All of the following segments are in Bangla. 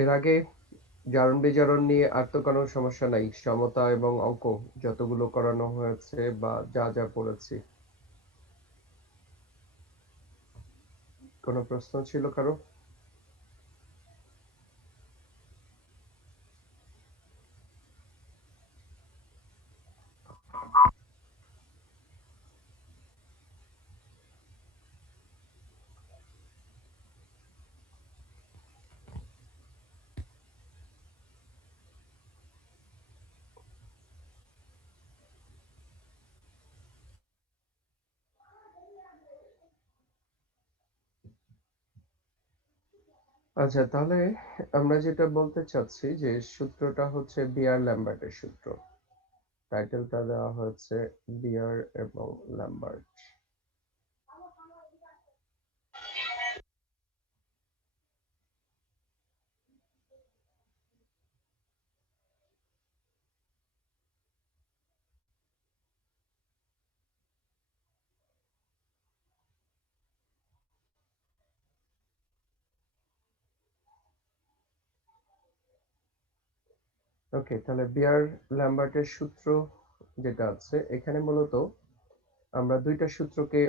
এর আগে জারণ বিজারণ নিয়ে আর তো কোনো সমস্যা নাই, সমতা এবং অঙ্ক যতগুলো করানো হয়েছে বা যা যা পড়েছি। কোনো প্রশ্ন ছিল কারো? আচ্ছা, তাহলে আমরা যেটা বলতে চাচ্ছি যে সূত্রটা হচ্ছে বিয়ার-ল্যাম্বার্টের সূত্র। টাইটেলটা দেওয়া হয়েছে বিয়ার এবং ল্যাম্বার্ট। ওকে, তাহলে বিয়ার-ল্যাম্বার্টের সূত্র যেটা আছে এখানে মূলত আমরা দুইটা সূত্রকে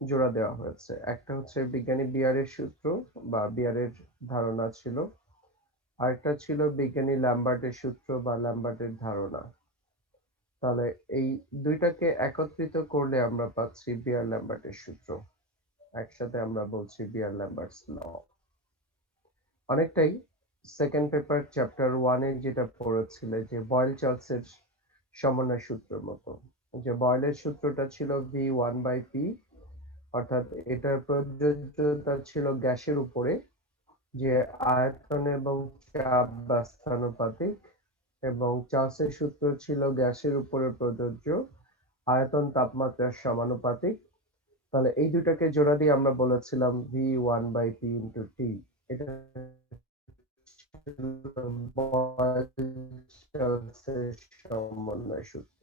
জোড়া দেওয়া হয়েছে। একটা হচ্ছে বিজ্ঞানী বিয়ারের সূত্র বা বিয়ারের ধারণা ছিল, আরেকটা ছিল বিজ্ঞানী ল্যাম্বার্টের সূত্র বা ল্যাম্বার্টের ধারণা। তাহলে এই দুইটাকে একত্রিত করলে আমরা পাচ্ছি বিয়ার-ল্যাম্বার্টের সূত্র। একসাথে আমরা বলছি বিয়ার-ল্যাম্বার্টস ল। অনেকটাই সেকেন্ড পেপার চ্যাপ্টার 1 এ যেটা পড়েছিলে যে বয়েল-চার্লসের সমন্বয় সূত্রের মতো। যে বয়েলের সূত্রটা ছিল V1/P, অর্থাৎ এটার প্রযোজ্যতা ছিল গ্যাসের উপরে, যে আয়তন এবং চাপ ব্যস্তানুপাতিক, এবং চার্লসের সূত্র ছিল গ্যাসের উপরে প্রযোজ্য, আয়তন তাপমাত্রার সমানুপাতিক। তাহলে এই দুটাকে জোড়া দিয়ে আমরা বলেছিলাম V1/P into T। এটা বয়েল-চার্লসের সমন্বয় সূত্র।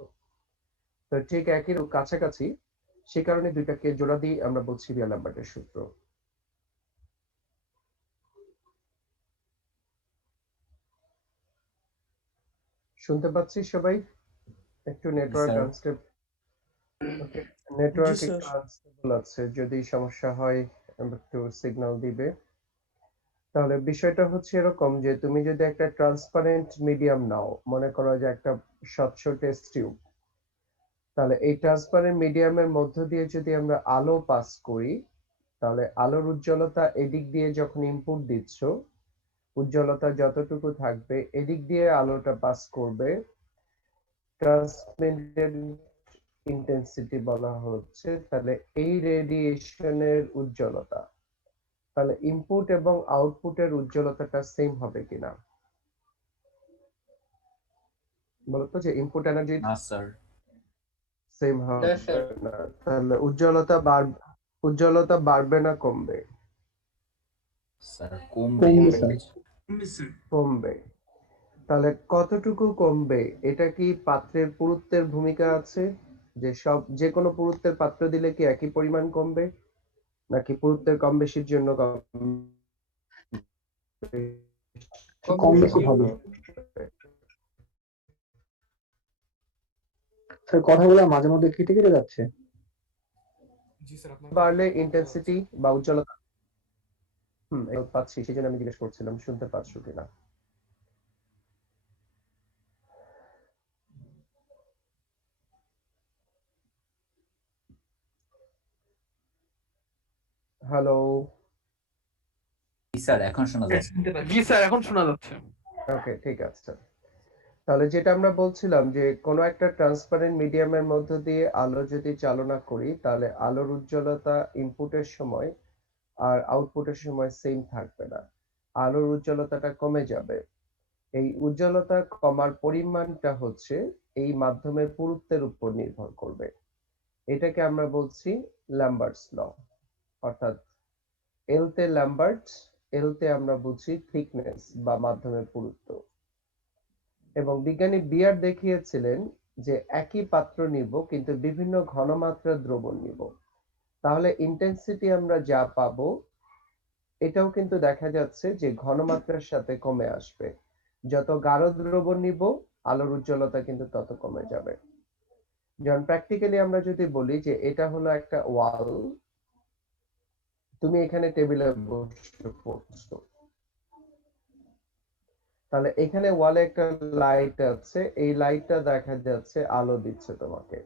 তো ঠিক একই কাছাকাছি, সে কারণে দুইটাকে জোড়া দিয়ে আমরা বলছি বিয়ার-ল্যাম্বার্টের সূত্র। শুনতে পাচ্ছি সবাই? একটু নেটওয়ার্ক স্যার। আনস্টেবল। ওকে, জি নেটওয়ার্ক স্যার। একটু আনস্টেবল আছে, যদি সমস্যা হয় একটু সিগন্যাল দিবে। তাহলে বিষয়টা হচ্ছে এরকম যে তুমি যদি একটা ট্রান্সপারেন্ট মিডিয়াম নাও, মনে করো যে একটা স্বচ্ছ টেস্ট টিউব, তাহলে এই ট্রান্সপারেন্ট মিডিয়ামের মধ্য দিয়ে যদি আমরা আলো পাস করি, তাহলে আলোর উজ্জ্বলতা এদিক দিয়ে যখন ইনপুট দিচ্ছ, উজ্জ্বলতা যতটুকু থাকবে এদিক দিয়ে আলোটা পাস করবে, ট্রান্সমিটেড ইন্টেন্সিটি বলা হচ্ছে। তাহলে এই রেডিয়েশনের উজ্জ্বলতা, তাহলে ইনপুট এবং আউটপুটের উজ্জ্বলতাটা সেম হবে কিনা বলতো, যে ইনপুট এনার্জি না স্যার। সেম না হবে স্যার। না, তাহলে উজ্জ্বলতা বাড়বে না কমবে? স্যার কমবে কমবে অনেক স্যার। বেশি। কমবে। তাহলে কতটুকু কমবে? এটা কি পাত্রের পুরুত্বের ভূমিকা আছে? যে যে কোনো পুরুত্বের পাত্র দিলে কি একই পরিমাণ কমবে, নাকি পুরুত্বের কম বেশির জন্য কম বেশি হবে। স্যার কথাগুলো মাঝে মধ্যে কেটে কেটে যাচ্ছে। বাড়লে ইন্টেন্সিটি বা উজ্জ্বলতা পাচ্ছি, সেই জন্য আমি জিজ্ঞেস করছিলাম শুনতে পাচ্ছ কিনা। হ্যালো? জি স্যার, এখন শোনা যাচ্ছে। জি স্যার, এখন শোনা যাচ্ছে। ওকে, ঠিক আছে। তাহলে যেটা আমরা বলছিলাম যে কোনো একটা ট্রান্সপারেন্ট মিডিয়ামের মধ্য দিয়ে আলো যদি চালনা করি, তাহলে আলোর উজ্জ্বলতা ইনপুটের সময় আর আউটপুটের সময় সেম থাকবে না, আলোর উজ্জ্বলতাটা কমে যাবে। এই উজ্জ্বলতা কমার পরিমাণটা হচ্ছে এই মাধ্যমের পুরুত্বের উপর নির্ভর করবে। এটাকে আমরা বলছি ল্যাম্বার্টস ল, অর্থাৎ এল তে ল্যাম্বার্টস, এল তে আমরা বুঝি থিকনেস বা মাধ্যমের পুরুত্ব। এবং বিজ্ঞানী বিয়ার দেখিয়েছিলেন যে একই পাত্র নিব কিন্তু বিভিন্ন ঘনমাত্রার দ্রবণ নিব, তাহলে ইন্টেন্সিটি আমরা যা পাবো এটাও কিন্তু দেখা যাচ্ছে যে ঘনমাত্রার সাথে কমে আসবে। যত গাঢ় দ্রবণ নিব আলোর উজ্জ্বলতা কিন্তু তত কমে যাবে। যেমন প্র্যাকটিক্যালি আমরা যদি বলি যে এটা হলো একটা ওয়াল, তুমি এখানে টেবিলে বসে পড়ছো, তাহলে এখানে ওয়ালে একটা লাইট আছে, এই লাইটটা দেখা যাচ্ছে আলো দিচ্ছে তোমাকে।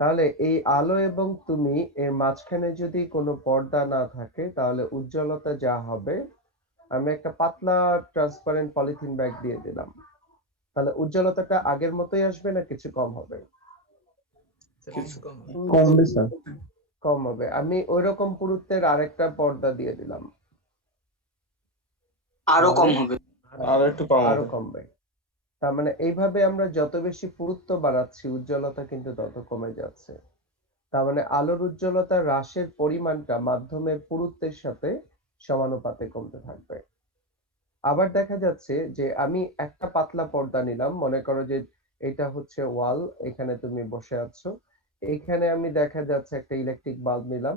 তাহলে এই আলো এবং তুমি এর মাঝখানে যদি কোনো পর্দা না থাকে তাহলে উজ্জ্বলতা যা হবে, আমি একটা পাতলা ট্রান্সপারেন্ট পলিথিন ব্যাগ দিয়ে দিলাম, তাহলে উজ্জ্বলতাটা আগের মতোই আসবে না কিছু কম হবে? কমবে স্যার। কম হবে। আমি ওইরকম পুরুত্বের আরেকটা পর্দা দিয়ে দিলাম, আরো কম তাহলে হবে। আরো কমবে। তার মানে এইভাবে আমরা যত বেশি পুরুত্ব বাড়াচ্ছি উজ্জ্বলতা কিন্তু তত কমে যাচ্ছে। তার মানে আলোর উজ্জ্বলতা হ্রাসের পরিমাণটা মাধ্যমের পুরুত্বের সাথে সমানুপাতে কমতে থাকবে। আবার দেখা যাচ্ছে যে আমি একটা পাতলা পর্দা নিলাম, মনে করো যে এটা হচ্ছে ওয়াল, এখানে তুমি বসে আছো, এখানে আমি দেখা যাচ্ছে একটা ইলেকট্রিক বাল্ব নিলাম,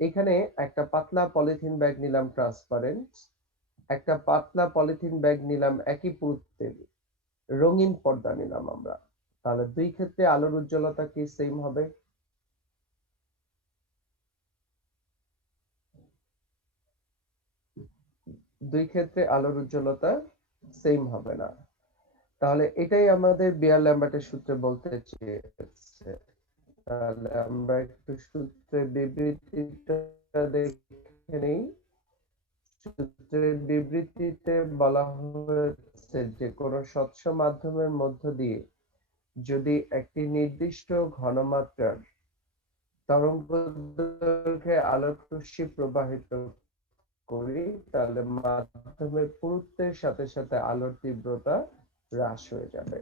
এখানে একটা পাতলা পলিথিন ব্যাগ নিলাম ট্রান্সপারেন্ট, একটা পাতলা পলিথিন ব্যাগ নিলাম একই পুরুত্বের রঙিন পর্দা নিলাম আমরা, তাহলে দুই ক্ষেত্রে আলোর উজ্জ্বলতা কি সেম হবে? দুই ক্ষেত্রে আলোর উজ্জ্বলতা সেম হবে না। তাহলে এটাই আমাদের বিয়ার ল্যাম্বার্টের সূত্রে বলতে চেয়েছে। তাহলে আমরা একটু সূত্রের বিবৃতিটা দেখে নেই। সূত্রের বিবৃতিতে বলা হয়েছে যে কোনো স্বচ্ছ মাধ্যমের মধ্য দিয়ে যদি একটি নির্দিষ্ট ঘনমাত্রার তরঙ্গদৈর্ঘ্যে আলোক রশ্মি প্রবাহিত করি তাহলে মাধ্যমের পুরুত্বের সাথে সাথে আলোর তীব্রতা হ্রাস হয়ে যাবে।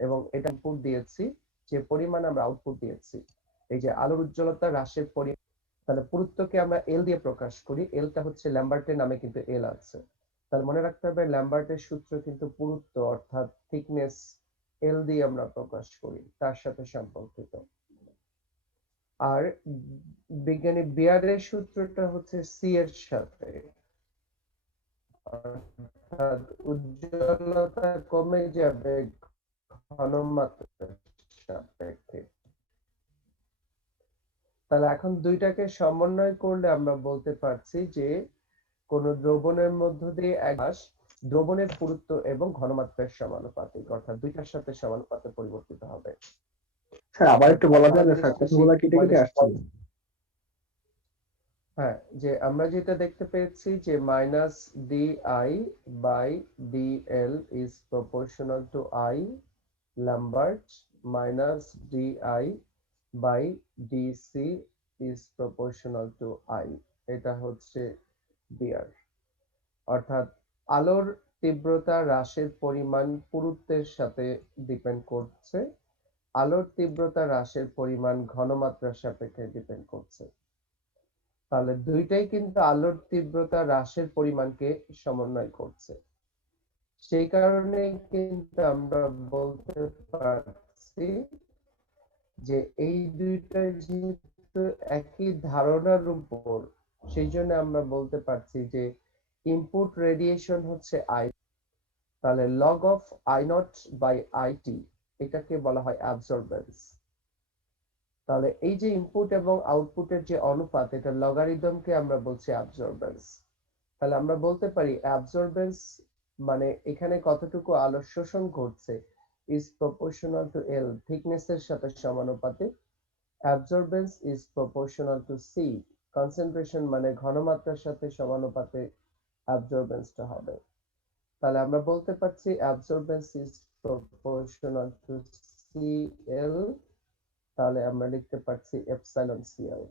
এবং এটা ইনপুট দিয়েছি, যে পরিমাণ আমরা আউটপুট দিয়েছি, এই যে আলোর উজ্জ্বলতা হ্রাসের পরিমাণ, তাহলে পুরুত্বকে আমরা এল দিয়ে প্রকাশ করি, এলটা হচ্ছে ল্যাম্বার্টের নামে কিন্তু এল আছে, তাহলে মনে রাখতে হবে ল্যাম্বার্টের সূত্র কিন্তু পুরুত্ব অর্থাৎ থিকনেস এল দিয়ে আমরা প্রকাশ করি, তার সাথে সম্পর্কিত। আর বিজ্ঞানী বিয়ারের সূত্রটা হচ্ছে সি এর সাথে, অর্থাৎ উজ্জ্বলতা কমে যাবে ঘনমাত্রার সাপেক্ষে। তাহলে এখন দুইটাকে সমন্বয় করলে আমরা বলতে পারছি যে কোন দ্রবণের মধ্য দিয়ে এক গ্যাস দ্রবণের পুরুত্ব এবং ঘনমাত্রার সমানুপাতিক, অর্থাৎ দুইটার সাথে সমানুপাতে পরিবর্তিত হবে। স্যার আবার একটু বলা যাবে স্যার, কথাগুলো কেটে কেটে আসছে। হ্যাঁ, যে আমরা যেটা দেখতে পেয়েছি যে minus D I by D L is proportional to I Lambert minus D I by D C is proportional to I, এটা হচ্ছে বিয়ার। অর্থাৎ আলোর তীব্রতা হ্রাসের পরিমাণ পুরুত্বের সাথে ডিপেন্ড করছে, আলোর তীব্রতা হ্রাসের পরিমাণ ঘনমাত্রার সাপেক্ষে ডিপেন্ড করছে। তাহলে দুইটাই কিন্তু আলোর তীব্রতা হ্রাসের পরিমাণকে সমন্বয় করছে। সেই কারণে কিন্তু আমরা বলতে পারছি যে এই দুইটা যেহেতু একই ধারণার উপর, সেই জন্য আমরা বলতে পারছি যে ইনপুট রেডিয়েশন হচ্ছে আই, তাহলে log of I naught by IT এটাকে বলা হয় অ্যাবজর্বেন্স। তাহলে এই যে ইনপুট এবং আউটপুটের যে অনুপাত, এটা লগারিদমকে আমরা বলছি অ্যাবজর্বেন্স। তাহলে আমরা বলতে পারি অ্যাবজর্বেন্স মানে এখানে কতটুকু আলো শোষণ করছে ইজ প্রপোর্শনাল টু এল, থিকনেসের সাথে সমানুপাতিক। Absorbance is proportional to C, concentration মানে ঘনমাত্রার সাথে সমানুপাতে অ্যাবজর্বেন্সটা হবে। তাহলে আমরা বলতে পারছি absorbance is proportional to C L, তাহলে আমরা লিখতে পারছি এপসাইলন সিএল।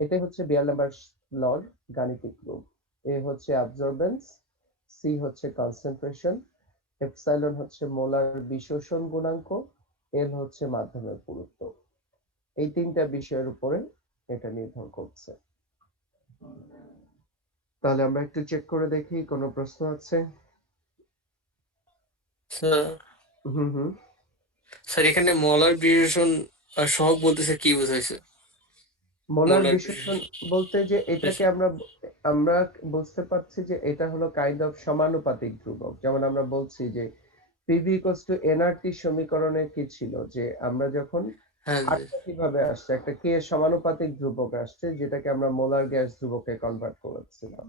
এটাই হচ্ছে বিয়ার-ল্যাম্বার্ট লর গাণিতিক রূপ। এ হচ্ছে অ্যাবজর্বেন্স, সি হচ্ছে কনসেন্ট্রেশন, এপসাইলন হচ্ছে মোলার বিশোষণ গুণাঙ্ক, এল হচ্ছে মাধ্যমের পুরুত্ব। এই তিনটা বিষয়ের উপরে এটা নির্ভর করছে। তাহলে আমরা একটু চেক করে দেখি কোনো প্রশ্ন আছে? হুম। স্যার এখানে মলার বিয়োজন সহগ বলতেছে কি বোঝাইছে? মোলার মোলার বিশোষণ বলতে যে এটাকে আমরা আমরা বুঝতে পারছি যে এটা হলো কাইন্ড অফ সমানুপাতিক ধ্রুবক। যেমন আমরা বলছি যে পিভি ইকুয়ালস টু এনআরটি সমীকরণে কি ছিল যে আমরা যখন হ্যাঁ জি আটটা কিভাবে আসছে একটা কে সমানুপাতিক ধ্রুবক আসছে যেটাকে আমরা মোলার গ্যাস ধ্রুবকে কনভার্ট করেছিলাম।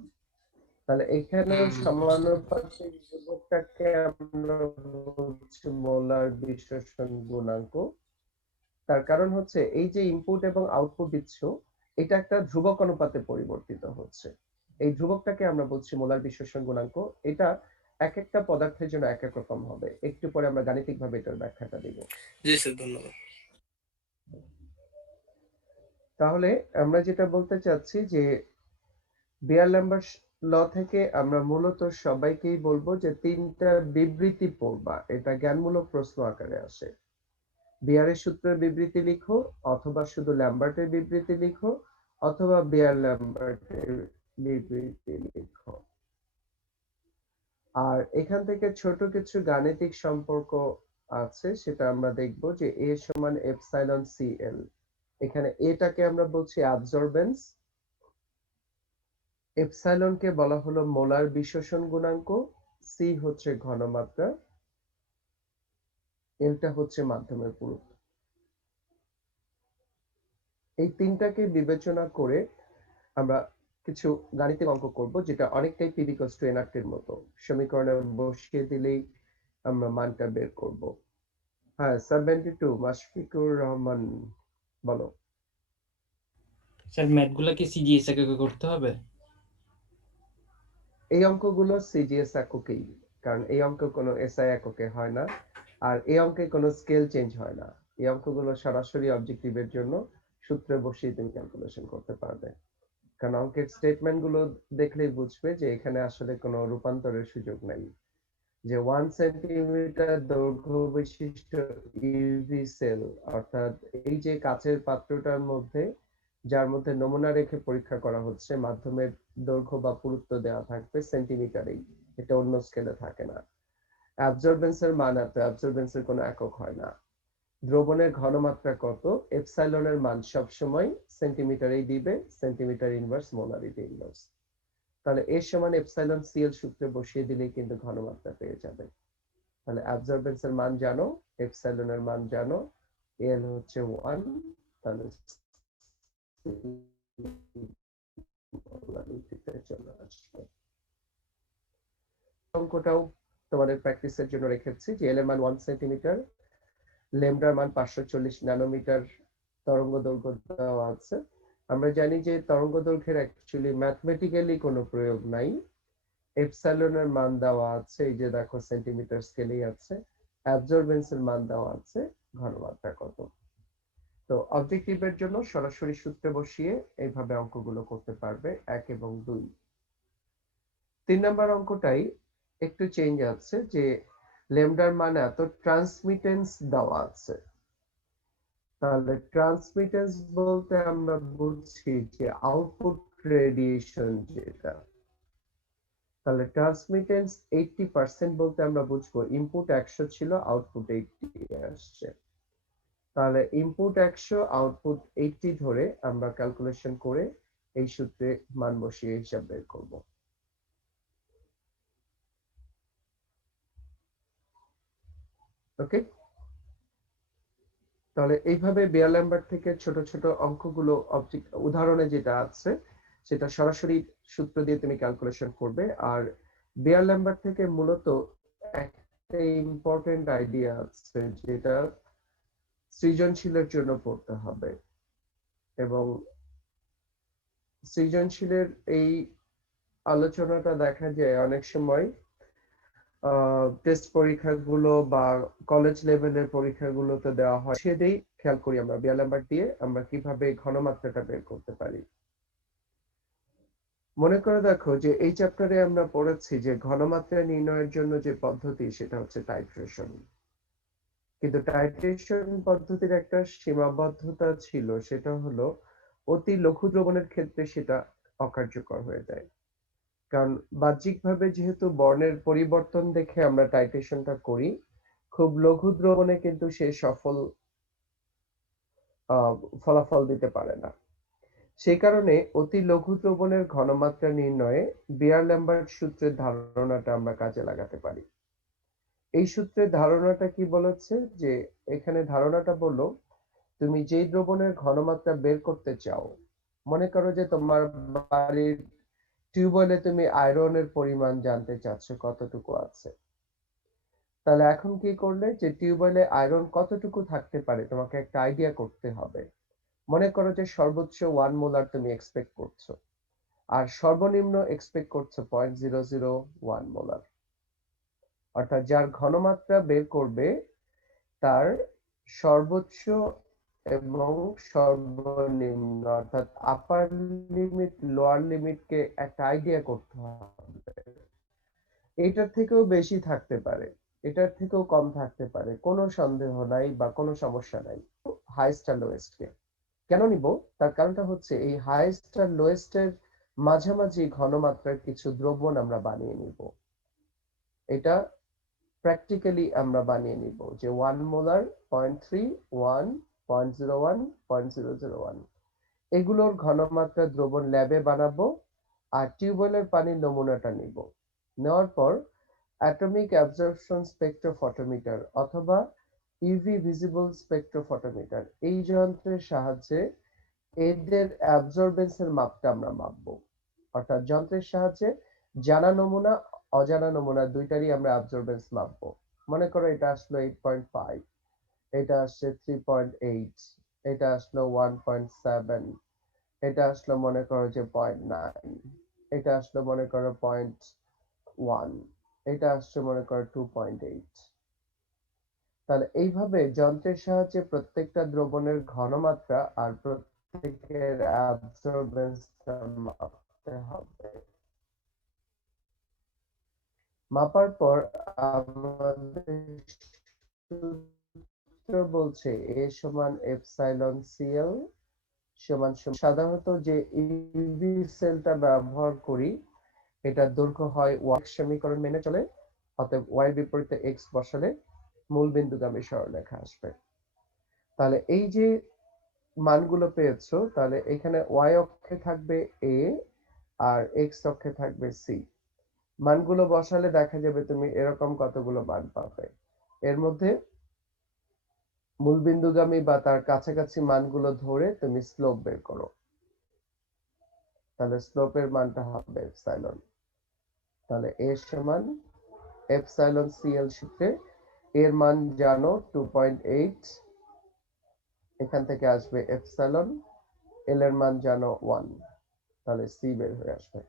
তাহলে এখানে সমানুপাতিক ধ্রুবকটাকে আমরা বলছি মোলার বিশোষণ গুণাঙ্ক। তার কারণ হচ্ছে এই যে ইনপুট এবং আউটপুট দিচ্ছ এটা একটা ধ্রুবক অনুপাতে পরিবর্তিত হচ্ছে। এই ধ্রুবকটাকে আমরা বলছি মোলার বিশোষণ গুণাঙ্ক। এটা এক একটা পদার্থের জন্য এক এক রকম হবে। একটু পরে আমরা গাণিতিকভাবে এটার ব্যাখ্যাটা দিব। জি স্যার ধন্যবাদ। তাহলে আমরা যেটা বলতে চাচ্ছি যে বিয়ার-ল্যাম্বার্ট ল থেকে আমরা মূলত সবাইকেই বলবো যে তিনটা বিবৃতি পড়বা। এটা জ্ঞানমূলক প্রশ্ন আকারে আসে। বিয়ারের সূত্রের বিবৃতি লিখো অথবা শুধু ল্যাম্বার্টের বিবৃতি লিখো অথবা বিয়ার-ল্যাম্বার্টের বিবৃতি লিখো। আর এখান থেকে ছোট কিছু গাণিতিক সম্পর্ক আছে সেটা আমরা দেখব যে A সমান এপসাইলন সিএল। এখানে এটাকে আমরা বলছি অ্যাবজর্বেন্স, এপসাইলনকে বলা হলো মোলার বিশোষণ গুণাঙ্ক, সি হচ্ছে ঘনমাত্রা, এলটা হচ্ছে মাধ্যমের পুরুত্ব। এই তিনটাকে বিবেচনা করে আমরা কিছু গাণিতিক অঙ্ক করব যেটা অনেকটাই পি ইকুয়ালস টু এনআরটির মতো। সমীকরণে বসিয়ে দিলেই আমরা মানটা বের করব। হ্যাঁ 72 মাশফিকুর রহমান বলো। স্যার ম্যাথগুলো কি সিজিএস এককে করতে হবে? এই অঙ্কগুলো সিজিএস এককেই, কারণ এই অঙ্ক কোনো এসআই এককে হয় না আর এই অঙ্কে কোনো স্কেল চেঞ্জ হয় না। এই অঙ্কগুলো সরাসরি অবজেক্টিভের জন্য সূত্রে বসিয়ে তুমি ক্যালকুলেশন করতে পারবে, কারণ অঙ্কের স্টেটমেন্ট গুলো দেখলেই বুঝবে যে এখানে আসলে কোনো রূপান্তরের সুযোগ নাই। যে 1 সেন্টিমিটার দৈর্ঘ্য বিশিষ্ট ইউভি সেল, অর্থাৎ এই যে কাচের পাত্রটার মধ্যে যার মধ্যে নমুনা রেখে পরীক্ষা করা হচ্ছে, মাধ্যমের দৈর্ঘ্য বা পুরুত্ব দেওয়া থাকবে সেন্টিমিটারেই, এটা অন্য স্কেলে থাকে না। অ্যাবজর্বেন্সের মান এত, অ্যাবজর্বেন্সের কোনো একক হয় না। দ্রবণের ঘনমাত্রা কত, এপসাইলনের মান সবসময় সেন্টিমিটারেই দিবে, সেন্টিমিটার ইনভার্স মোলারিটি ইনভার্স। তাহলে এর সমান এপসাইলন সিএল সূত্রে বসিয়ে দিলেই কিন্তু ঘনমাত্রা পেয়ে যাবে। তাহলে অ্যাবজর্বেন্সের মান জানো, এপসাইলনের মান জানো, এল হচ্ছে 1, তাহলে চলে আসবে। অঙ্কটাও তোমাদের প্র্যাকটিসের জন্য রেখেছি যে এল এর মান 1 সেন্টিমিটার, ল্যামডার মান 540 ন্যানোমিটার তরঙ্গ দৈর্ঘ্য দেওয়া আছে। আমরা জানি যে তরঙ্গ দৈর্ঘ্যের অ্যাকচুয়ালি ম্যাথমেটিক্যালি কোনো প্রয়োগ নাই। এপসাইলনের মান দেওয়া আছে, এই যে দেখো সেন্টিমিটার স্কেলেই আছে। অ্যাবজর্বেন্সের মান দেওয়া আছে, ঘনমাত্রা কত। তো অবজেক্টিভের জন্য সরাসরি সূত্রে বসিয়ে এইভাবে অঙ্কগুলো করতে পারবে 1 এবং 2। 3 নাম্বার অঙ্কটাই একটু চেঞ্জ আছে যে ল্যামডার মান এত, ট্রান্সমিটেন্স দেওয়া আছে। তাহলে ট্রান্সমিটেন্স বলতে আমরা বুঝছি যে আউটপুট রেডিয়েশন যেটা, তাহলে ট্রান্সমিটেন্স 80% বলতে আমরা বুঝবো ইনপুট 100 ছিল, আউটপুট 80 আসছে। তাহলে ইনপুট 100 আউটপুট 80 ধরে আমরা ক্যালকুলেশন করে এই সূত্রে মান বসিয়ে হিসাব বের করব। ওকে, তাহলে এইভাবে বিয়ার-ল্যাম্বার্ট থেকে ছোট ছোট অঙ্কগুলো অবজেক্ট উদাহরণে যেটা আছে সেটা সরাসরি সূত্র দিয়ে তুমি ক্যালকুলেশন করবে। আর বিয়ার-ল্যাম্বার্ট থেকে মূলত একটা ইম্পর্টেন্ট আইডিয়া আছে যেটা সৃজনশীলের জন্য পড়তে হবে, এবং সৃজনশীলের এই আলোচনাটা দেখা যায় অনেক সময় টেস্ট পরীক্ষাগুলো বা কলেজ লেভেলের পরীক্ষাগুলোতে দেওয়া হয়। সেটাই খেয়াল করি আমরা বিয়ার-ল্যাম্বার্ট দিয়ে আমরা কিভাবে ঘনমাত্রাটা বের করতে পারি। মনে করে দেখো যে এই চ্যাপ্টারে আমরা পড়েছি যে ঘনমাত্রা নির্ণয়ের জন্য যে পদ্ধতি সেটা হচ্ছে টাইট্রেশন, কিন্তু টাইট্রেশন পদ্ধতির একটা সীমাবদ্ধতা ছিল, সেটা হলো অতি লঘু দ্রবণের ক্ষেত্রে সেটা অকার্যকর হয়ে যায়। কারণ বাহ্যিকভাবে যেহেতু বর্ণের পরিবর্তন দেখে আমরা টাইট্রেশনটা করি, খুব লঘু দ্রবণে কিন্তু সে সফল ফলাফল দিতে পারে না। সেই কারণে অতি লঘু দ্রবণের ঘনমাত্রা নির্ণয়ে বিয়ার-ল্যাম্বার্ট সূত্রের ধারণাটা আমরা কাজে লাগাতে পারি। এই সূত্রের ধারণাটা কি বলেছে, যে এখানে ধারণাটা বলল তুমি যেই দ্রবণের ঘনমাত্রা বের করতে চাও, মনে করো যে তোমার বাড়ির টিউবওয়েলে তুমি আয়রনের পরিমাণ জানতে চাচ্ছ কতটুকু আছে। তাহলে এখন কি করলে, যে টিউবওয়েলে আয়রন কতটুকু থাকতে পারে তোমাকে একটা আইডিয়া করতে হবে। মনে করো যে সর্বোচ্চ 1 মোলার তুমি এক্সপেক্ট করছো, আর সর্বনিম্ন এক্সপেক্ট করছো 0.001 মোলার। অর্থাৎ যার ঘনমাত্রা বের করবে তার সর্বোচ্চ এবং সর্বনিম্ন, অর্থাৎ আপার লিমিট লোয়ার লিমিটকে একটা আইডিয়া করতে হবে। এটার থেকেও বেশি থাকতে পারে, এটার থেকেও কম থাকতে পারে, কোনো সন্দেহ নাই বা কোনো সমস্যা নাই। হাইস্ট আর লোয়েস্ট কে কেন নিব, তার কারণটা হচ্ছে এই হাইস্ট আর লোয়েস্ট এর মাঝামাঝি ঘনমাত্রার কিছু দ্রবণ আমরা বানিয়ে নিব। এটা প্র্যাকটিক্যালি আমরা বানিয়ে নিব যে 1 মোলার, 0.3, 1, 0.01, 0.001 এগুলোর ঘনমাত্রা দ্রবণ ল্যাবে বানাবো, আর টিউবওয়েলের পানির নমুনাটা নিব। নেওয়ার পর অ্যাটমিক অ্যাবজর্পশন স্পেকট্রোফটোমিটার অথবা ইউভি ভিজিবল স্পেকট্রোফটোমিটার এই যন্ত্রের সাহায্যে এদের অ্যাবজর্বেন্সের মাপটা আমরা মাপবো। অর্থাৎ যন্ত্রের সাহায্যে জানা নমুনা অজানা নমুনা দুইটারই আমরা অ্যাবজর্বেন্স মাপবো। মনে করো এটা আসলো 8.5, এটা আসছে 3.8, এটা আসলো 1.7, এটা আসলো মনে করো যে 0.9, এটা আসলো মনে করো 0.1, এটা আসছে মনে করো 2.8। তাহলে এইভাবে যন্ত্রের সাহায্যে প্রত্যেকটা দ্রবণের ঘনমাত্রা আর প্রত্যেকের অ্যাবজর্বেন্সটা মাপতে হবে। মাপার পর আমাদের সূত্র বলছে A সমান এপসাইলন সিএল সমান সাধারণত যে ইউভি সেলটা ব্যবহার করি এটার দৈর্ঘ্য হয় ওয়াই সমীকরণ মেনে চলে, অতএব ওয়াই বিপরীতে এক্স বসালে মূল বিন্দুগামী সরলরেখা আসবে। তাহলে এই যে মানগুলো পেয়েছো, তাহলে এখানে ওয়াই অক্ষে থাকবে এ আর এক্স অক্ষে থাকবে সি। মানগুলো বসালে দেখা যাবে তুমি এরকম কতগুলো মান পাবে। এর মধ্যে মূলবিন্দুগামী বা তার কাছাকাছি মানগুলো ধরে তুমি স্লোপ বের করো। তাহলে স্লোপের মানটা হবে এপসাইলন। তাহলে এ সমান এপসাইলন সিএল সূত্রে এর মান জানো 2.8, এখান থেকে আসবে এপসাইলন, এল এর মান জানো 1, তাহলে সি বের হয়ে আসবে।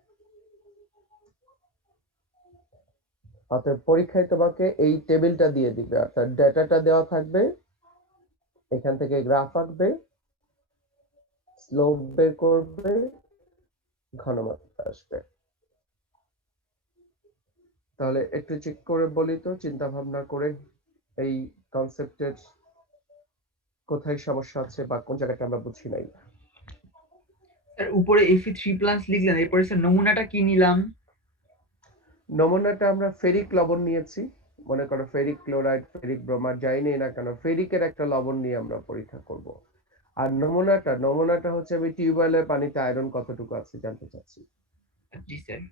অতএব পরীক্ষায় তোমাকে এই টেবিলটা দিয়ে দিবে, অর্থাৎ ডেটাটা দেওয়া থাকবে, এখান থেকে গ্রাফ আঁকবে, স্লোপ বের করবে, ঘনমাত্রা আসবে। তাহলে একটু চেক করে বলি তো, চিন্তা ভাবনা করে এই কনসেপ্টের কোথায় সমস্যা আছে বা কোন জায়গাটা আমরা বুঝি নাই। স্যার উপরে Fe3+ লিখলেন, এরপরে স্যার নমুনাটা কি নিলাম? নমুনাটা আমরা ফেরিক লবণ নিয়েছি। মনে করো ফেরিক ক্লোরাইড, ফেরিক ব্রোমাইড যাই নেই না কেন, ফেরিকের একটা লবণ নিয়ে আমরা পরীক্ষা করব। আর নমুনাটা হচ্ছে আমি টিউবওয়েলের পানিতে আয়রন কতটুকু আছে জানতে চাচ্ছি। জি স্যার।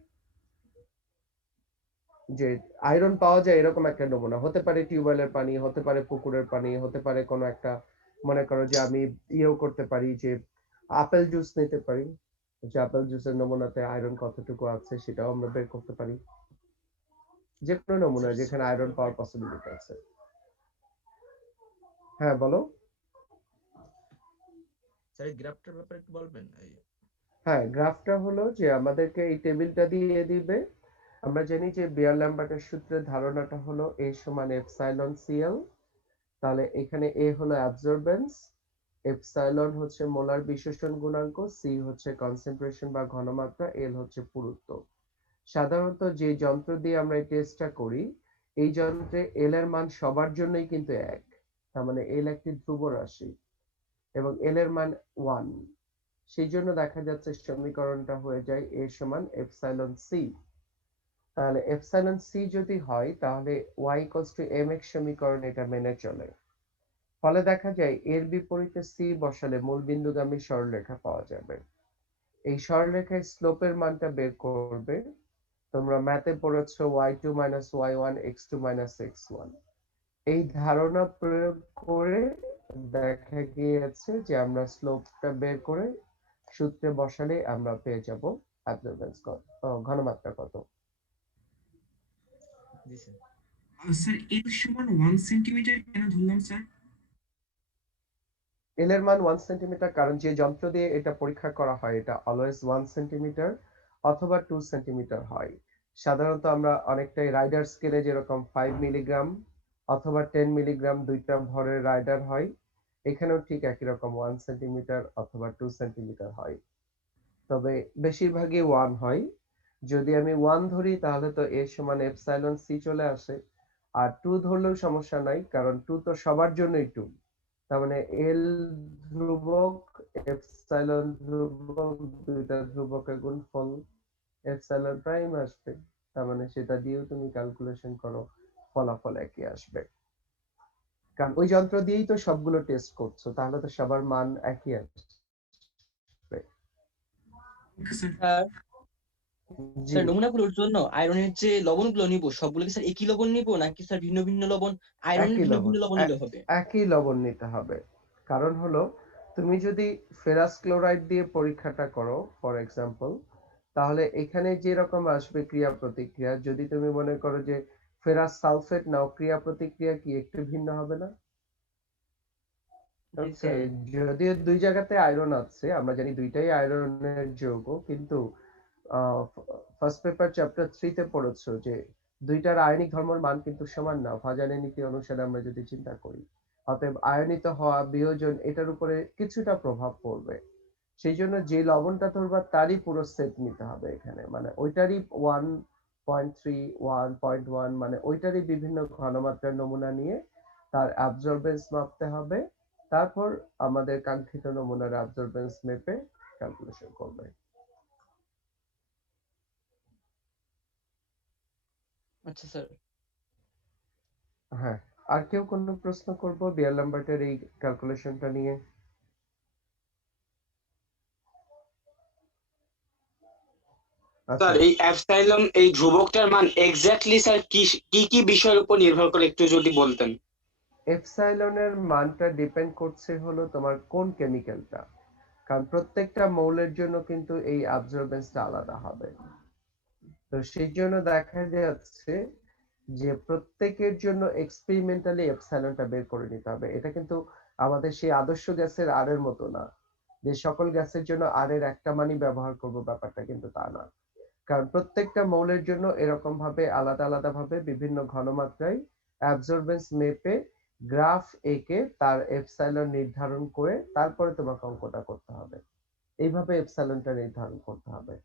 যে আয়রন পাওয়া যায় এরকম একটা নমুনা হতে পারে টিউবওয়েলের পানি, হতে পারে পুকুরের পানি, হতে পারে কোনো একটা, মনে করো যে আমি ইয়েও করতে পারি যে আপেল জুস নিতে পারি, যে আপেল জুসের নমুনাতে আয়রন কতটুকু আছে সেটাও আমরা বের করতে পারি। যে কোনো নমুনা যেখানে আয়রন পাওয়ার পসিবিলিটি আছে। হ্যাঁ বলো। স্যার গ্রাফটার ব্যাপারে একটু বলবেন? হ্যাঁ, গ্রাফটা হলো যে আমাদেরকে এই টেবিলটা দিয়ে দিবে। আমরা জানি যে বিয়ার-ল্যাম্বার্টের সূত্রের ধারণাটা হলো A সমান এপসাইলন সিএল। তাহলে এখানে A হলো অ্যাবজর্বেন্স, এপসাইলন হচ্ছে মোলার বিশোষণ গুণাঙ্ক, সি হচ্ছে কনসেন্ট্রেশন বা ঘনমাত্রা, এল হচ্ছে পুরুত্ব। সাধারণত যে যন্ত্র দিয়ে আমরা এই টেস্টটা করি এই যন্ত্রে এল এর মান সবার জন্যই কিন্তু এক, তার মানে এল একটি ধ্রুব রাশি এবং এল এর মান 1। সেই জন্য দেখা যাচ্ছে সমীকরণটা হয়ে যায় A সমান এপসাইলন সি। তাহলে এপসাইলন সি যদি হয় তাহলে y mx সমীকরণ এটা মেনে চলে। ফলে দেখা যায় এর বিপরীতে সি বসালে মূল বিন্দুগামী সরলরেখা পাওয়া যাবে। এই সরলরেখায় স্লোপের মানটা বের করবে। তোমরা ম্যাথে পড়েছো y2 - y1 x2 - x1। এই ধারণা প্রয়োগ করে দেখা গিয়েছে যে আমরা স্লোপটা বের করে সূত্রে বসালে আমরা পেয়ে যাব অ্যাবজর্বেন্স কত, ঘনমাত্রা কত। জি স্যার। স্যার এর সমান 1 সেন্টিমিটার কেন ধরলাম স্যার? এল এর মান 1 সেন্টিমিটার, কারণ যে যন্ত্র দিয়ে এটা পরীক্ষা করা হয় এটা অলওয়েজ 1 সেন্টিমিটার অথবা 2 সেন্টিমিটার হয়। সাধারণত আমরা অনেকটাই রাইডার স্কেলে যেরকম 5 মিলিগ্রাম অথবা 10 মিলিগ্রাম দুইটা ভরের রাইডার হয়, এখানেও ঠিক একই রকম 1 সেন্টিমিটার অথবা 2 সেন্টিমিটার হয়। তবে বেশিরভাগই 1 হয়। যদি আমি 1 ধরি তাহলে তো এ সমান এপসাইলন সি চলে আসে, আর 2 ধরলেও সমস্যা নাই কারণ 2 তো সবার জন্যই 2। তার মানে এল ধ্রুবক এপসাইলন ধ্রুবক দুইটা ধ্রুবকের গুণফল এপসাইলন প্রাইম আসবে। তার মানে সেটা দিয়েও তুমি ক্যালকুলেশন করো, ফলাফল একই আসবে। কারণ ওই যন্ত্র দিয়েই তো সবগুলো টেস্ট করছো, তাহলে তো সবার মান একই আসবে। স্যার জি, স্যার নমুনাগুলোর জন্য আয়রনের যে লবণগুলো নিব সবগুলো কি স্যার একই লবণ নিব নাকি স্যার ভিন্ন ভিন্ন লবণ, আয়রন একই ভিন্ন লবণ, ভিন্ন লবণ নিলে হবে? একই লবণ নিতে হবে। কারণ হলো তুমি যদি ফেরাস ক্লোরাইড দিয়ে পরীক্ষাটা করো ফর এক্সাম্পল, তাহলে এখানে যে রকম আসবে ক্রিয়া প্রতিক্রিয়া, যদি তুমি মনে করো যে ফেরাস সালফেট নাও, ক্রিয়া প্রতিক্রিয়া কি একটু ভিন্ন হবে না? জি ওকে, স্যার। যদিও দুই জায়গাতে আয়রন আছে, আমরা জানি দুইটাই আয়রনের যৌগ, কিন্তু ফার্স্ট পেপার চ্যাপ্টার 3 তে পড়েছো যে দুইটার আয়নিক ধর্মের মান কিন্তু সমান না, ফাজানের নীতি অনুসারে আমরা যদি চিন্তা করি। অতএব আয়নিত হওয়া, বিয়োজন এটার উপরে কিছুটা প্রভাব পড়বে। সেই জন্য যে লবণটা ধরবা তারই পুরো সেট নিতে হবে এখানে, মানে ওইটারই 1.3 1.1 মানে ওইটারই বিভিন্ন ঘনমাত্রার নমুনা নিয়ে তার অ্যাবজর্বেন্স মাপতে হবে। তারপর আমাদের কাঙ্ক্ষিত নমুনার অ্যাবজর্বেন্স মেপে ক্যালকুলেশন করবে। আচ্ছা স্যার। হ্যাঁ, আর কেউ কোনো প্রশ্ন করবো বিয়ার লাম্বার্টের এই ক্যালকুলেশনটা নিয়ে? আচ্ছা, স্যার এই এপসাইলন এই ধ্রুবকটার মান এক্স্যাক্টলি স্যার কি কি কি বিষয়ের উপর নির্ভর করে একটু যদি বলতেন। এপসাইলনের মানটা ডিপেন্ড করছে হলো তোমার কোন কেমিক্যালটা, কারণ প্রত্যেকটা মৌলের জন্য কিন্তু এই অ্যাবজর্বেন্সটা আলাদা হবে। তো সেই জন্য দেখা যাচ্ছে যে প্রত্যেকের জন্য এক্সপেরিমেন্টালি এপসাইলনটা বের করে নিতে হবে। এটা কিন্তু আমাদের সেই আদর্শ গ্যাসের আর এর মতো না যে সকল গ্যাসের জন্য আর এর একটা মানই ব্যবহার করব, ব্যাপারটা কিন্তু তা না। কারণ প্রত্যেকটা মৌলের জন্য এরকম ভাবে আলাদা আলাদা ভাবে বিভিন্ন ঘনমাত্রায় অ্যাবজর্বেন্স মেপে গ্রাফ এঁকে তার এপসাইলন নির্ধারণ করে তারপরে তোমাকে অঙ্কটা করতে হবে। এইভাবে এপসাইলনটা নির্ধারণ করতে হবে।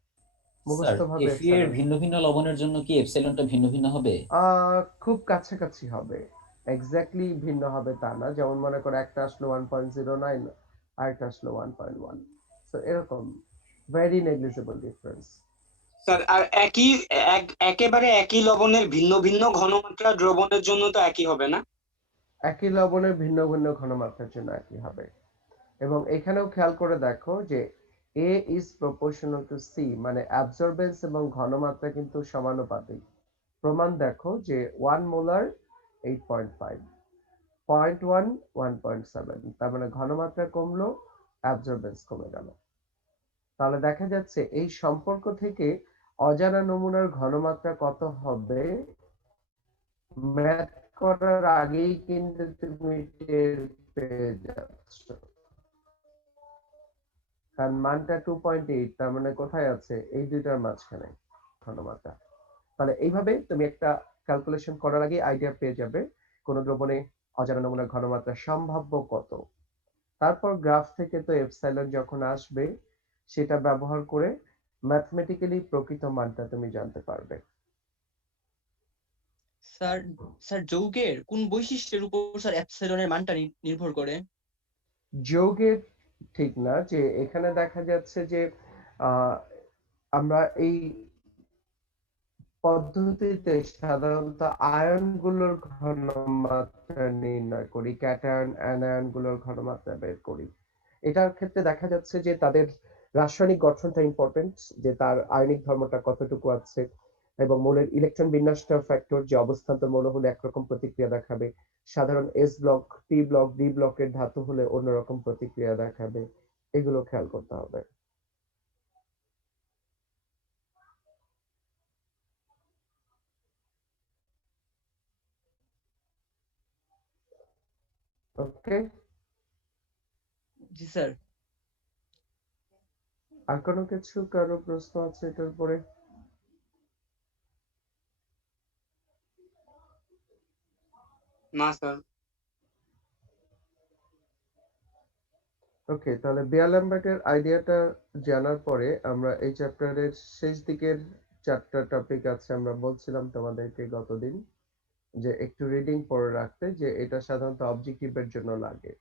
স্যার মুখস্থ ভাবে এফি এর ভিন্ন ভিন্ন লবণের জন্য কি এপসাইলনটা ভিন্ন ভিন্ন হবে? খুব কাছাকাছি হবে, এক্স্যাক্টলি ভিন্ন হবে তা না। যেমন মনে করো একটা আসলো 1.09 আর একটা আসলো 1.1, সো এরকম ভেরি নেগলিজিবল ডিফারেন্স। স্যার আর একেবারে একই লবণের ভিন্ন ভিন্ন ঘনমাত্রা দ্রবণের জন্য তো একই হবে না? একই লবণের ভিন্ন ভিন্ন ঘনমাত্রার জন্য একই হবে। এবং এখানেও খেয়াল করে দেখো যে A is proportional to C, মানে অ্যাবজর্বেন্স এবং ঘনমাত্রা কিন্তু সমানুপাতিক। প্রমাণ দেখো যে 1 মোলার 8.5, 0.1 1.7, তার মানে ঘনমাত্রা কমলো, অ্যাবজর্বেন্স কমে গেল। তাহলে দেখা যাচ্ছে এই সম্পর্ক থেকে অজানা নমুনার ঘনমাত্রা কত হবে ম্যাথ করার আগেই কিন্তু তুমি টের পেয়ে যাচ্ছ। কারণ মানটা 2.8, তার মানে কোথায় আছে? এই দুইটার মাঝখানে ঘনমাত্রা। তাহলে এইভাবে তুমি একটা ক্যালকুলেশন করার আগে আইডিয়া পেয়ে যাবে কোন দ্রবণে অজানা নমুনার ঘনমাত্রা সম্ভাব্য কত। তারপর গ্রাফ থেকে তো এপসাইলন যখন আসবে সেটা ব্যবহার করে ম্যাথমেটিক্যালি প্রকৃত মানটা তুমি জানতে পারবে। স্যার স্যার যৌগের কোন বৈশিষ্ট্যের উপর স্যার এপসাইলনের মানটা নির্ভর করে? যৌগের ঠিক না, যে এখানে দেখা যাচ্ছে যে আমরা এই পদ্ধতিতে সাধারণত আয়নগুলোর ঘনমাত্রা নির্ণয় করি, ক্যাটায়ন অ্যানায়ন গুলোর ঘনমাত্রা বের করি। এটার ক্ষেত্রে দেখা যাচ্ছে যে তাদের রাসায়নিক গঠনটা ইম্পর্টেন্ট, যে তার আয়নিক ধর্মটা কতটুকু আছে, এবং মৌলের ইলেকট্রন বিন্যাসটা ফ্যাক্টর, যে অবস্থান্তর মৌল হলে একরকম প্রতিক্রিয়া দেখাবে, সাধারণ S block, P block, D ব্লকের ধাতু হলে অন্যরকম প্রতিক্রিয়া দেখাবে, এগুলো খেয়াল করতে হবে। ওকে, জি স্যার। আর কোনো কিছু কারো প্রশ্ন আছে এটার উপরে? না স্যার। ওকে, তাহলে বিয়ার-ল্যাম্বার্টের আইডিয়াটা জানার পরে আমরা এই চ্যাপ্টারের শেষ দিকের 4টা টপিক আছে, আমরা বলছিলাম তোমাদেরকে গতদিন যে একটু রিডিং পড়ে রাখতে, যে এটা সাধারণত অবজেক্টিভের জন্য লাগে,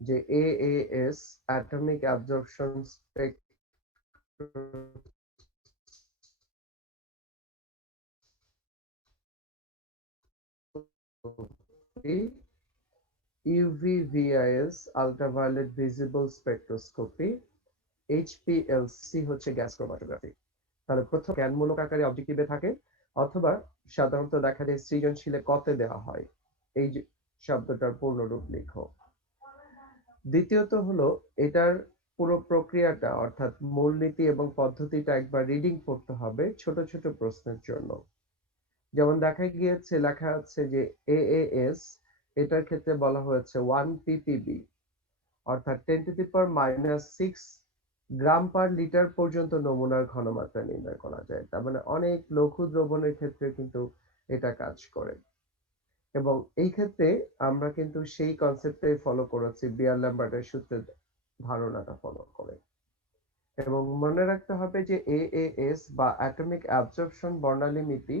যে AAS atomic absorption spectroscopy, UVVIS ultraviolet visible spectroscopy, HPLC হচ্ছে গ্যাস ক্রোমাটোগ্রাফি। তাহলে প্রথম জ্ঞানমূলক আকারে অবজেক্টিভে থাকে, অথবা সাধারণত দেখা যায় সৃজনশীলে কতে দেওয়া হয়, এই যে শব্দটার পূর্ণরূপ লিখো। দ্বিতীয়ত হলো এটার পুরো প্রক্রিয়াটা, অর্থাৎ মূলনীতি এবং পদ্ধতিটা একবার রিডিং পড়তে হবে ছোট ছোট প্রশ্নের জন্য। যেমন দেখা গিয়েছে, লেখা আছে যে AAS, এটার ক্ষেত্রে বলা হয়েছে 1 ppb, অর্থাৎ 10⁻⁻6 গ্রাম পার লিটার পর্যন্ত নমুনার ঘনমাত্রা নির্ণয় করা যায়। তার মানে অনেক লঘু দ্রবণের ক্ষেত্রে কিন্তু এটা কাজ করে। এবং এই ক্ষেত্রে আমরা কিন্তু সেই কনসেপ্টটাই ফলো করেছি, বিয়ার-ল্যাম্বার্টের সূত্রের ধারণাটা ফলো করে। এবং মনে রাখতে হবে যে AAS বা অ্যাটমিক অ্যাবজর্পশন বর্ণালীমিতি,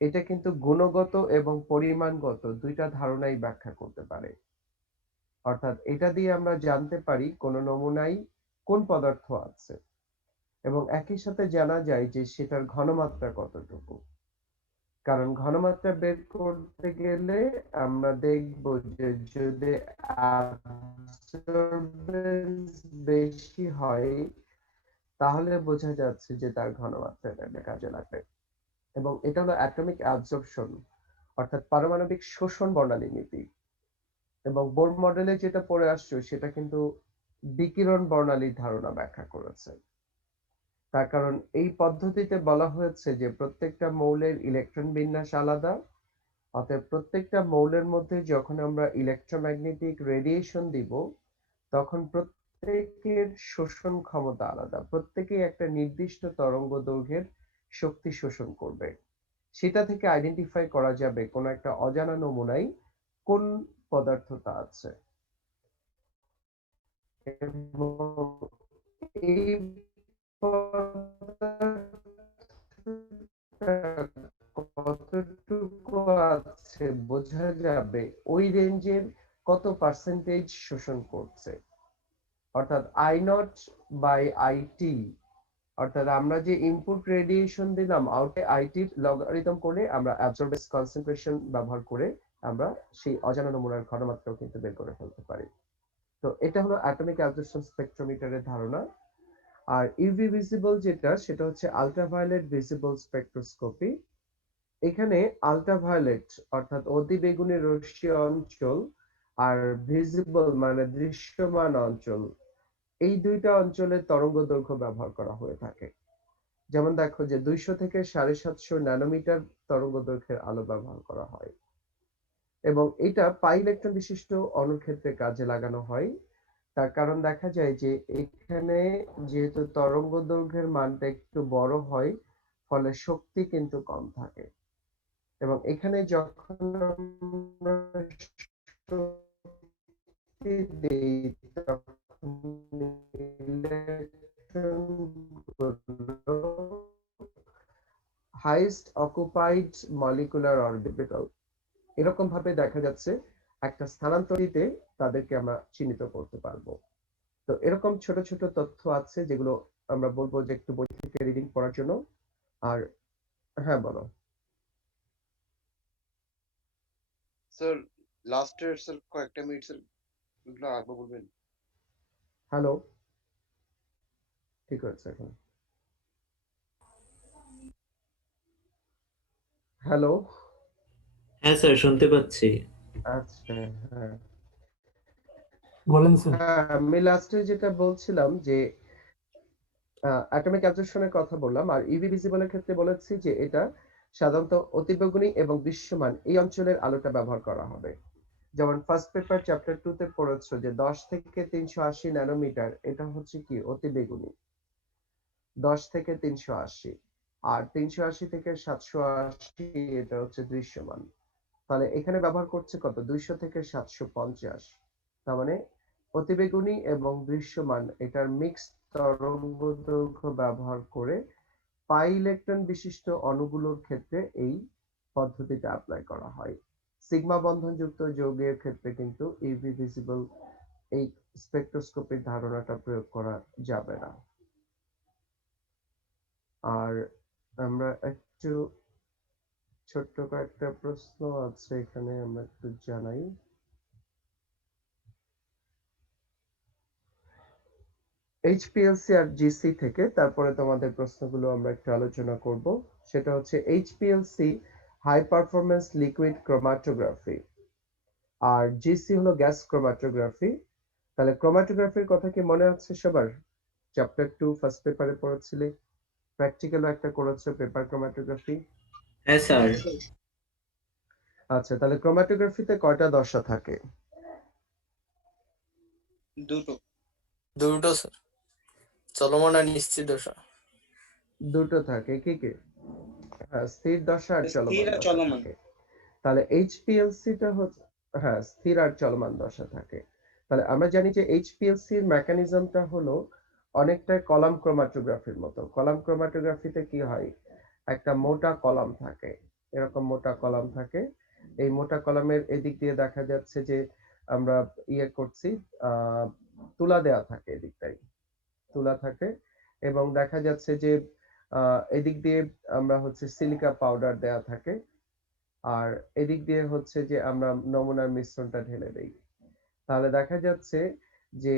এটা কিন্তু গুণগত এবং পরিমাণগত দুইটা ধারণাই ব্যাখ্যা করতে পারে। অর্থাৎ এটা দিয়ে আমরা জানতে পারি কোন নমুনায় কোন পদার্থ আছে, এবং একই সাথে জানা যায় যে সেটার ঘনমাত্রা কতটুকু। কারণ ঘনমাত্রা বের করতে গেলে আমরা দেখব যে যদি অ্যাবসর্বেন্স বেশি হয়, তাহলে বোঝা যাচ্ছে যে তার ঘনমাত্রাটা কাজে লাগবে। এবং এটা হলো অ্যাটমিক অ্যাবজর্পশন, অর্থাৎ পারমাণবিক শোষণ বর্ণালী নীতি। এবং বোর মডেলে যেটা পড়ে আসছো সেটা কিন্তু বিকিরণ বর্ণালীর ধারণা ব্যাখ্যা করেছে। তার কারণ এই পদ্ধতিতে বলা হয়েছে যে প্রত্যেকটা মৌলের ইলেকট্রন বিন্যাস আলাদা, অতএব প্রত্যেকটা মৌলের মধ্যে যখন আমরা ইলেকট্রোম্যাগনেটিক রেডিয়েশন দিব, তখন প্রত্যেকের শোষণ ক্ষমতা আলাদা, প্রত্যেকেই একটা নির্দিষ্ট তরঙ্গ দৈর্ঘ্যের শক্তি শোষণ করবে। সেটা থেকে আইডেন্টিফাই করা যাবে কোন একটা অজানা নমুনায় কোন পদার্থটা আছে। এবং এই কতটুকু আছে বোঝা যাবে ওই রেঞ্জের কত পার্সেন্টেজ শোষণ করছে, অর্থাৎ I0/IT, অর্থাৎ আমরা যে ইনপুট রেডিয়েশন দিলাম, আউটে আইটির লগারিদম করে আমরা অ্যাবসর্বেন্স কনসেন্ট্রেশন ব্যবহার করে আমরা সেই অজানা নমুনার ঘনমাত্রাও কিন্তু বের করে ফেলতে পারি। তো এটা হলো অ্যাটমিক অ্যাবজর্পশন স্পেকট্রোমিটারের ধারণা। আর ইউভি ভিজিবল যেটা, সেটা হচ্ছে আল্ট্রাভায়োলেট ভিজিবল স্পেকট্রোস্কোপি। এখানে আল্ট্রাভায়োলেট অর্থাৎ অতিবেগুনি রশ্মি অঞ্চল, আর ভিজিবল মানে দৃশ্যমান অঞ্চল, এই দুইটা অঞ্চলের তরঙ্গ দৈর্ঘ্য ব্যবহার করা হয়ে থাকে। যেমন দেখো যে 200 থেকে 750 ন্যানোমিটার তরঙ্গ দৈর্ঘ্যের আলো ব্যবহার করা হয়, এবং এটা পাই ইলেকট্রন বিশিষ্ট অণুর ক্ষেত্রে কাজে লাগানো হয়। তার কারণ দেখা যায় যে এখানে যেহেতু তরঙ্গ দৈর্ঘ্যের মানটা একটু বড় হয়, ফলে শক্তি কিন্তু কম থাকে। এবং এখানে যখন আমরা শক্তি দেই, তখন ইলেকট্রনগুলো হাইয়েস্ট অকুপাইড মলিকুলার অরবিটাল, এরকম ভাবে দেখা যাচ্ছে একটা স্থানান্তরিতে তাদেরকে আমরা চিহ্নিত করতে পারবো। তো এরকম ছোট ছোট তথ্য আছে যেগুলো আমরা বলবো যে একটু বই থেকে রিডিং পড়ার জন্য। আর হ্যাঁ বলো স্যার, লাস্টের স্যার কয়েকটা মিনিট স্যার এগুলো আগে বলবেন। হ্যালো। ঠিক হয়েছে এখন। হ্যালো। হ্যাঁ স্যার শুনতে পাচ্ছি। আচ্ছা, হ্যাঁ বলেন স্যার। হ্যাঁ, আমি লাস্টে যেটা বলছিলাম যে অ্যাটমিক অ্যাবজর্পশনের কথা বললাম, আর ইউভি ভিজিবলের ক্ষেত্রে বলেছি যে এটা সাধারণত অতিবেগুনি এবং দৃশ্যমান এই অঞ্চলের আলোটা ব্যবহার করা হবে। যেমন ফার্স্ট পেপার চ্যাপ্টার 2 তে পড়েছো যে 10 থেকে 380 ন্যানোমিটার এটা হচ্ছে কি অতিবেগুনি, 10 থেকে 380, আর 380 থেকে 780 এটা হচ্ছে দৃশ্যমান। তাহলে এখানে ব্যবহার করছে কত, 200 থেকে 750। তার মানে অতিবেগুনি এবং দৃশ্যমান এটার মিক্স তরঙ্গদৈর্ঘ্য ব্যবহার করে পাই ইলেকট্রন বিশিষ্ট অণুগুলোর ক্ষেত্রে এই পদ্ধতিটা অ্যাপ্লাই করা হয়। সিগমা বন্ধনযুক্ত যৌগের ক্ষেত্রে কিন্তু ইউভি ভিজিবল এই স্পেকট্রোস্কোপির ধারণাটা প্রয়োগ করা যাবে না। আর আমরা একটু ছোট্ট কয়েকটা প্রশ্ন আছে এখানে আমরা একটু জানাই। এইচপিএলসি আর জিসি থেকে তারপরে তোমাদের প্রশ্নগুলো আমরা একটু আলোচনা করব। সেটা হচ্ছে HPLC high performance liquid chromatography, আর জিসি হলো গ্যাস ক্রোমাটোগ্রাফি। তাহলে ক্রোমাটোগ্রাফির কথা কি মনে আছে সবার? চ্যাপ্টার 2 ফার্স্ট পেপারে পড়েছিলে, প্র্যাকটিক্যালও একটা করেছো পেপার ক্রোমাটোগ্রাফি। হ্যাঁ স্যার। আচ্ছা, তাহলে ক্রোমাটোগ্রাফিতে কয়টা দশা থাকে? দুটো। দুটো স্যার, চলমান আর নিশ্চিত দশা। দুটো থাকে, কি কি? হ্যাঁ, স্থির দশা আর স্থির চলমান আর দশা চলমান। থাকে। তাহলে এইচপিএলসি টা হচ্ছে, হ্যাঁ, স্থির আর চলমান দশা থাকে। তাহলে আমরা জানি যে এইচপিএলসি এর মেকানিজমটা হলো অনেকটা কলাম ক্রোমাটোগ্রাফির মতো। কলাম ক্রোমাটোগ্রাফিতে কি হয়, একটা মোটা কলাম থাকে, এরকম মোটা কলাম থাকে। এই মোটা কলামের এদিক দিয়ে দেখা যাচ্ছে যে আমরা ইয়ে করছি, তুলা দেওয়া থাকে, এদিকটাই তুলা থাকে, এবং দেখা যাচ্ছে যে এদিক দিয়ে আমরা হচ্ছে সিলিকা পাউডার দেওয়া থাকে, আর এদিক দিয়ে হচ্ছে যে আমরা নমুনার মিশ্রণটা ঢেলে দেই। তাহলে দেখা যাচ্ছে যে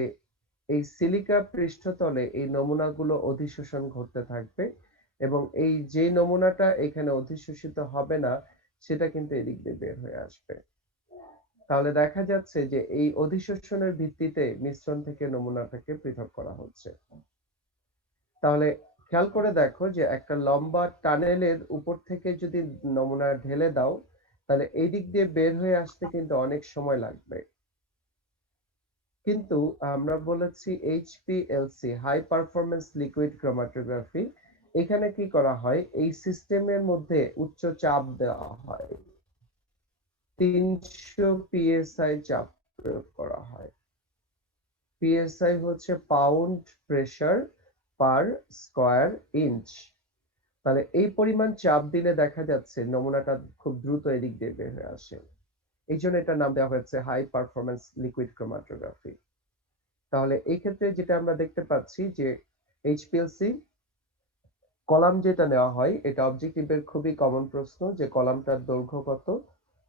এই সিলিকা পৃষ্ঠতলে এই নমুনাগুলো অধিশোষণ ঘটতে থাকবে, এবং এই যে নমুনাটা এখানে অধিশোষিত হবে না সেটা কিন্তু এদিক দিয়ে বের হয়ে আসবে। তাহলে দেখা যাচ্ছে যে এই অধিশোষণের ভিত্তিতে মিশ্রণ থেকে নমুনাটাকে পৃথক করা হচ্ছে। তাহলে খেয়াল করে দেখো যে একটা লম্বা টানেলের উপর থেকে যদি নমুনা ঢেলে দাও, তাহলে এই দিক দিয়ে বের হয়ে আসতে কিন্তু অনেক সময় লাগবে। কিন্তু আমরা বলেছি HPLC high performance liquid chromatography, এখানে কি করা হয়, এই সিস্টেমের মধ্যে উচ্চ চাপ দেওয়া হয়, 300 পিএসআই চাপ প্রয়োগ করা হয়। পিএসআই হচ্ছে pound pressure per square inch. তাহলে এই পরিমাণ চাপ দিলে দেখা যাচ্ছে নমুনাটা খুব দ্রুত এদিক দিয়ে বের হয়ে আসে। এই জন্য এটার নাম দেওয়া হয়েছে হাই পারফরম্যান্স লিকুইড ক্রোমাটোগ্রাফি। তাহলে এই ক্ষেত্রে যেটা আমরা দেখতে পাচ্ছি যে এইচপিএলসি কলাম যেটা নেওয়া হয়, এটা অবজেক্টিভের খুবই কমন প্রশ্ন যে কলামটার দৈর্ঘ্য কত,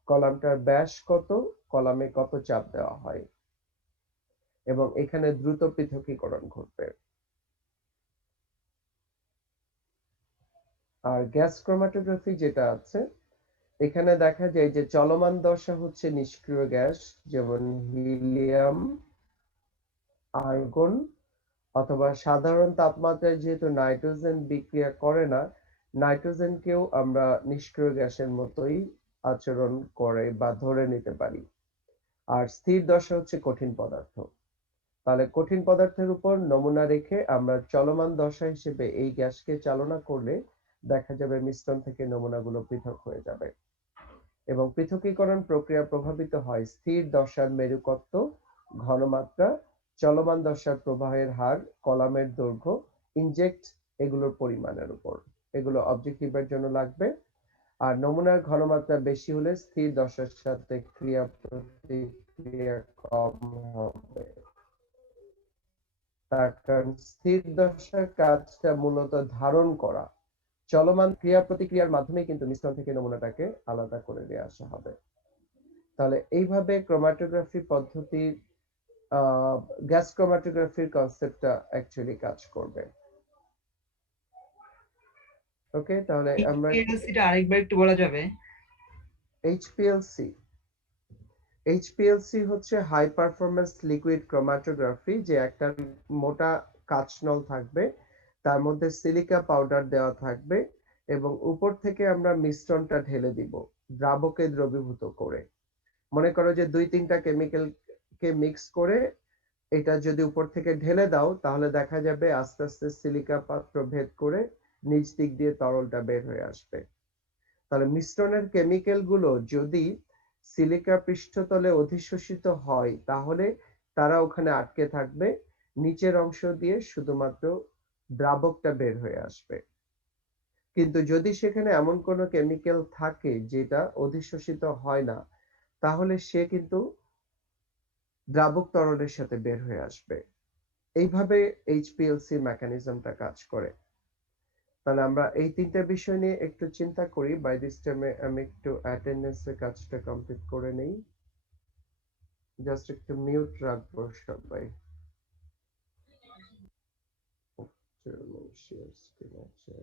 কলামটার ব্যাস কত, কলামে কত চাপ দেওয়া হয়, এবং এখানে দ্রুত পৃথকীকরণ ঘটবে। আর গ্যাস ক্রোমাটোগ্রাফি যেটা আছে, এখানে দেখা যায় যে চলমান দশা হচ্ছে নিষ্ক্রিয় গ্যাস, যেমন হিলিয়াম, আর্গন, অথবা সাধারণ তাপমাত্রায় যেহেতু নাইট্রোজেন বিক্রিয়া করে না, নাইট্রোজেনকেও আমরা নিষ্ক্রিয় গ্যাসের মতোই আচরণ করে বা ধরে নিতে পারি। আর স্থির দশা হচ্ছে কঠিন পদার্থ। তাহলে কঠিন পদার্থের উপর নমুনা রেখে আমরা চলমান দশা হিসেবে এই গ্যাসকে চালনা করলে দেখা যাবে মিশ্রণ থেকে নমুনাগুলো পৃথক হয়ে যাবে, এবং পৃথকীকরণ প্রক্রিয়া প্রভাবিত হয় স্থির দশার মেরুকত্ব, ঘনমাত্রা, চলমান দশার প্রবাহের হার, কলামের দৈর্ঘ্য, ইনজেক্ট এগুলোর পরিমাণের উপর। এগুলো অবজেক্টিভের জন্য লাগবে। আর নমুনার ঘনমাত্রা বেশি হলে স্থির দশার সাথে ক্রিয়া প্রতিক্রিয়া কম হবে, তার কারণ স্থির দশার কাজটা মূলত ধারণ করা, চলমান ক্রিয়া প্রতিক্রিয়ার মাধ্যমে কিন্তু মিশ্রণ থেকে নমুনাটাকে আলাদা করে নিয়ে আসা হবে। তাহলে এইভাবে ক্রোমাটোগ্রাফি পদ্ধতির গ্যাস ক্রোমাটোগ্রাফির কনসেপ্টটা অ্যাকচুয়ালি কাজ করবে। ওকে, তাহলে আমরা HPLC টা আরেকবার একটু বলা যাবে? এইচপিএলসি এইচপিএলসি হচ্ছে হাই পারফরম্যান্স লিকুইড ক্রোমাটোগ্রাফি, যে একটা মোটা কাঁচনল থাকবে, তার মধ্যে সিলিকা পাউডার দেওয়া থাকবে এবং উপর থেকে আমরা মিশ্রণটা ঢেলে দিব দ্রাবকে দ্রবীভূত করে। মনে করো যে 2-3টা কেমিক্যালকে মিক্স করে এটা যদি উপর থেকে ঢেলে দাও, তাহলে দেখা যাবে আস্তে আস্তে সিলিকা পাত্র ভেদ করে নিচ দিক দিয়ে তরলটা বের হয়ে আসবে। তাহলে মিশ্রণের কেমিক্যাল গুলো যদি সিলিকা পৃষ্ঠতলে অধিশোষিত হয়, তাহলে তারা ওখানে আটকে থাকবে, নিচের অংশ দিয়ে শুধুমাত্র দ্রাবকটা বের হয়ে আসবে। কিন্তু যদি সেখানে এমন কোনো কেমিক্যাল থাকে যেটা অধিশোষিত হয় না, তাহলে সে কিন্তু দ্রাবক তরলের সাথে বের হয়ে আসবে। এইভাবে এইচপিএলসি মেকানিজমটা কাজ করে। তাহলে আমরা এই 3টা বিষয় নিয়ে একটু চিন্তা করি। বাই দিস টাইমে আমি একটু অ্যাটেন্ডেন্সের কাজটা কমপ্লিট করে নেই। জাস্ট একটু মিউট রাখবো সবাই। শেয়ার স্ক্রিন আছে।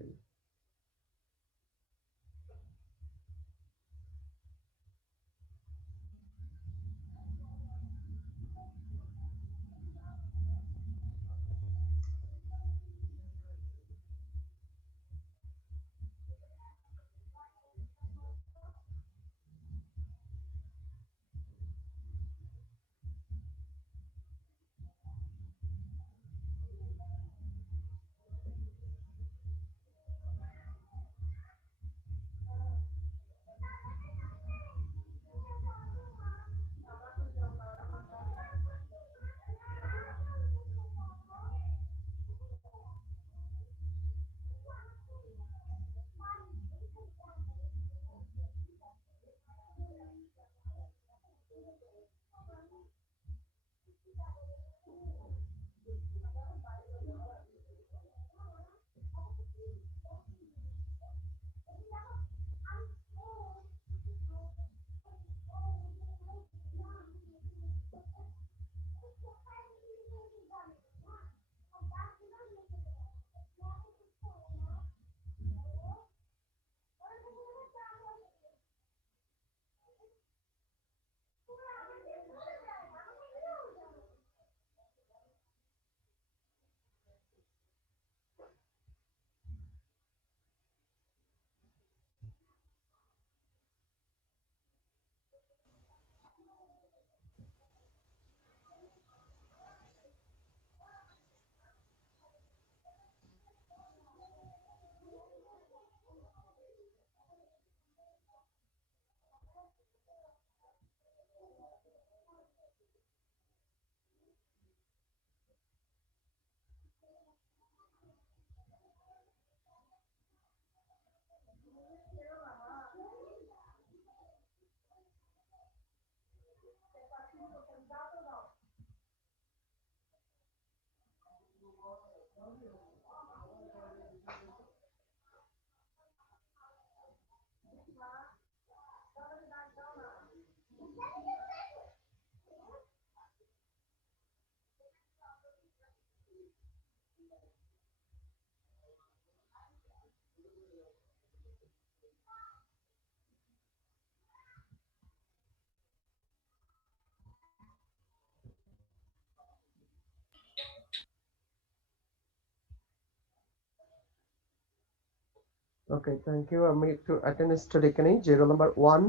ওকে, থ্যাংক ইউ। আমি একটু অ্যাটেন্ডেন্সটা দেখে নেই। যে রোল নাম্বার 1,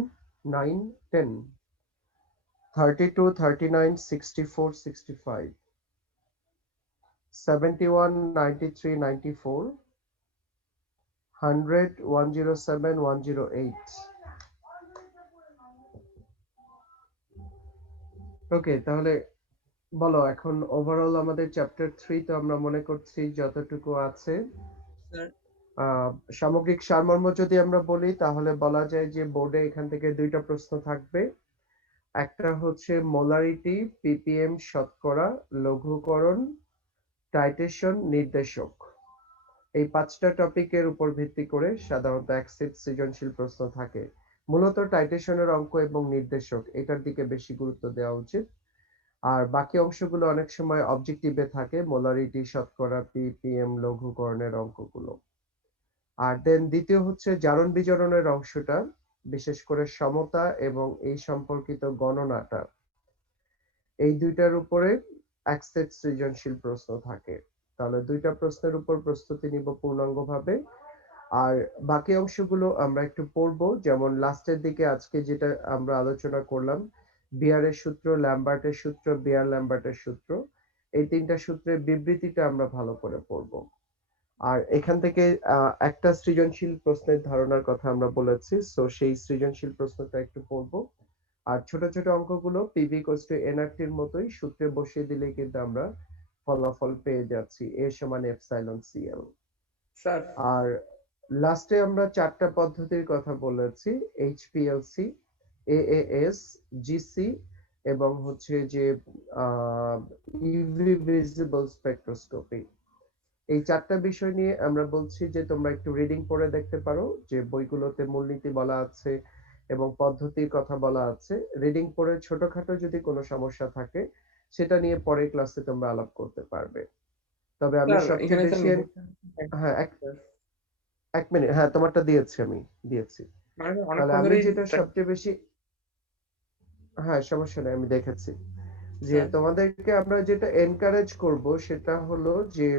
9, 10, 32, 39, 64, 65, 71, 93, 94, 100, 107, 108। ওকে, তাহলে বলো এখন ওভারঅল আমাদের চ্যাপ্টার 3 তো আমরা মনে করছি যতটুকু আছে। সামগ্রিক সারমর্ম যদি আমরা বলি, তাহলে বলা যায় যে বোর্ডে এখান থেকে 2টা প্রশ্ন থাকবে। একটা হচ্ছে মোলারিটি, পিপিএম শতকরা, লঘুকরণ, টাইটেশন, নির্দেশক। এই 5টা টপিকের উপর ভিত্তি করে সাধারণত এক সেট সৃজনশীল প্রশ্ন থাকে। মূলত টাইটেশনের অঙ্ক এবং নির্দেশক এটার দিকে বেশি গুরুত্ব দেওয়া উচিত। আর বাকি অংশগুলো অনেক সময় অবজেক্টিভে থাকে, মোলারিটি, শতকরা, পিপিএম, লঘুকরণের অঙ্কগুলো। আর দেন দ্বিতীয় হচ্ছে জারণ বিজারণের অংশটা, বিশেষ করে সমতা এবং এই সম্পর্কিত গণনাটা, এই দুইটার উপরে এক সেট সৃজনশীল প্রশ্ন থাকে। তাহলে দুইটা প্রশ্নের উপর প্রস্তুতি নিব পূর্ণাঙ্গভাবে। আর বাকি অংশগুলো আমরা একটু পড়বো, যেমন লাস্টের দিকে আজকে যেটা আমরা আলোচনা করলাম, বিয়ারের সূত্র, ল্যাম্বার্টের সূত্র, বিয়ার ল্যাম্বার্টের সূত্র, এই তিনটা সূত্রের বিবৃতিটা আমরা ভালো করে পড়বো। আর এখান থেকে একটা সৃজনশীল প্রশ্নের ধারণার কথা আমরা বলেছি, সো সেই সৃজনশীল প্রশ্নটা একটু পড়বো। আর ছোট ছোট অঙ্কগুলো পিভি ইকুয়ালস টু এনআরটির মতোই সূত্রে বসিয়ে দিলে কিন্তু আমরা ফলাফল পেয়ে যাচ্ছি, এ সমান এপসাইলন সিএল। স্যার আর লাস্টে আমরা চারটা পদ্ধতির কথা বলেছি, এইচপিএলসি, এএএস, জিসি এবং হচ্ছে যে ইউভি ভিজিবল স্পেকট্রোস্কোপি। এই চারটা বিষয় নিয়ে আমরা বলছি যে তোমরা একটু রিডিং পড়ে দেখতে পারো, যে বইগুলোতে মূলনীতি বলা আছে এবং পদ্ধতির কথা বলা আছে। রিডিং পড়ে ছোটখাটো যদি কোনো সমস্যা থাকে সেটা নিয়ে পরের ক্লাসে তোমরা আলাপ করতে পারবে। তবে আমি সবচেয়ে বেশি হ্যাঁ এক মিনিট, হ্যাঁ তোমারটা দিয়েছি, আমি দিয়েছি। তাহলে আমি যেটা সবচেয়ে বেশি, হ্যাঁ সমস্যা নেই, আমি দেখেছি যে তোমাদেরকে আমরা যেটা এনকারেজ করব সেটা হলো যে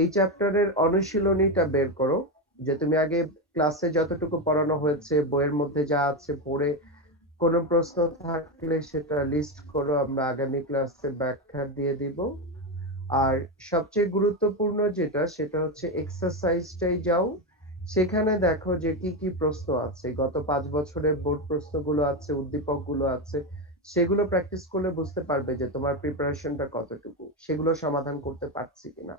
এই চ্যাপ্টারের অনুশীলনীটা বের করো, যে তুমি আগে ক্লাসে যতটুকু পড়ানো হয়েছে বইয়ের মধ্যে যা আছে পড়ে কোনো প্রশ্ন থাকলে সেটা লিস্ট করো, আমরা আগামী ক্লাসে ব্যাখ্যা দিয়ে দিব। আর সবচেয়ে গুরুত্বপূর্ণ যেটা সেটা হচ্ছে এক্সারসাইজটাই যাও, সেখানে দেখো যে কি কি প্রশ্ন আছে, গত 5 বছরের বোর্ড প্রশ্নগুলো আছে, উদ্দীপক গুলো আছে, সেগুলো প্র্যাকটিস করলে বুঝতে পারবে যে তোমার প্রিপারেশনটা কতটুকু, সেগুলো সমাধান করতে পারছি কিনা।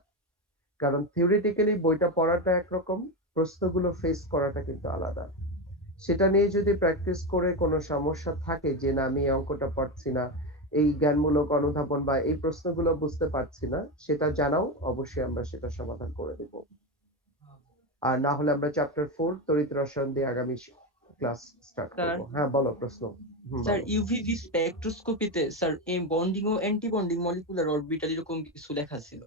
কারণ থিওরিটিক্যালি বইটা পড়াটা একরকম, প্রশ্নগুলো ফেস করাটা কিন্তু আলাদা। সেটা নিয়ে যদি প্র্যাকটিস করে কোনো সমস্যা থাকে যে না আমি এই অঙ্কটা পারছি না, এই জ্ঞানমূলক অনুধাবন বা এই প্রশ্নগুলো বুঝতে পারছি না, সেটা জানাও, অবশ্যই আমরা সেটা সমাধান করে দেব। আর না হলে আমরা চ্যাপ্টার 4 তড়িৎ রসায়ন দিয়ে আগামী ক্লাস স্টার্ট করব। হ্যাঁ বলো প্রশ্ন। স্যার ইউভিভি স্পেকট্রোস্কোপিতে স্যার এই বন্ডিং ও অ্যান্টি বন্ডিং মলিকুলার অরবিটাল এরকম কিছু লেখা ছিল।